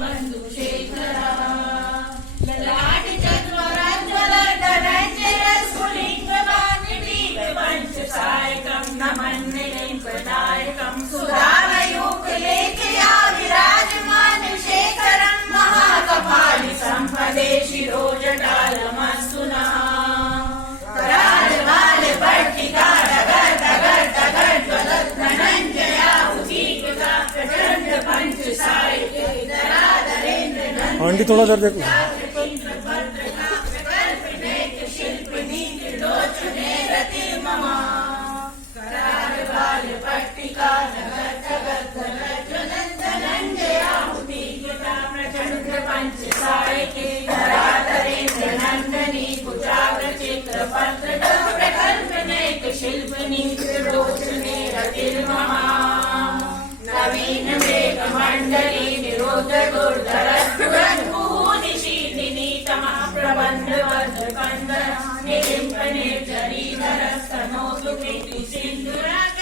बंधु शेखरा ललाट चंद्रोज्ज्वलधरांचे स्फुलिंग बाणिटी पंचसायकं नमन्निलिंपदायकं सुधामयूखलेखया विराजमान शेखरं महाकपालि संपदे शिरोजटालमस्तु नः कराल बाल भट्टिका डगर डगर डगर ज्वलत् धनञ्जया उदीकृता प्रचंड पंचसायके धराधरेन्द्र आंटी थोड़ा जर देखो शिल्पिनी त्रिलोचने रतिर्ममा कराल बाल भट्टिका डगर डगर डगर ज्वलत् धनञ्जया उदीकृता प्रचंड पंचसायके धराधरेन्द्र नंदनी कुचाग्र चित्रपत्र प्रकल्पनेक शिल्पिनी त्रिलोचने रतिर्ममा नवीन मेघ मंडली निरोध गुर्धरनिशीलिनी तमा प्रबंध बद्ध कंद निलिंपने